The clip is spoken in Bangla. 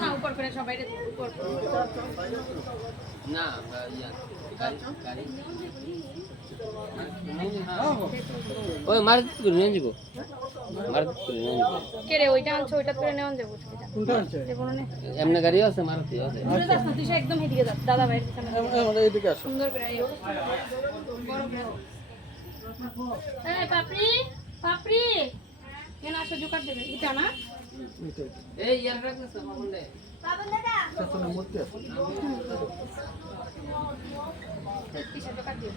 না উপর করে সবাই উপর না গাড়ি ওই মার করে নিয়ে যাব মার করে নিয়ে যাব কে রে ওইটা আনছো ওইটা করে নেওয়া যাবে কোনটা আছে যেগুলো নে এমনি গাড়ি আছে মারুতি আছে ঘুরে যাস না তুই একদম এদিকে যা দাদা ভাইয়ের পিছনে আমরা এদিকে আসো সুন্দর করে আইও বড় করে এই পাপড়ি পাপড়ি কেন আসো জোকার দেবে এটা না এই ইয়ার রাখছ মামুন্ডে সামনে মূর্তি আছে পিছে জোকার দিও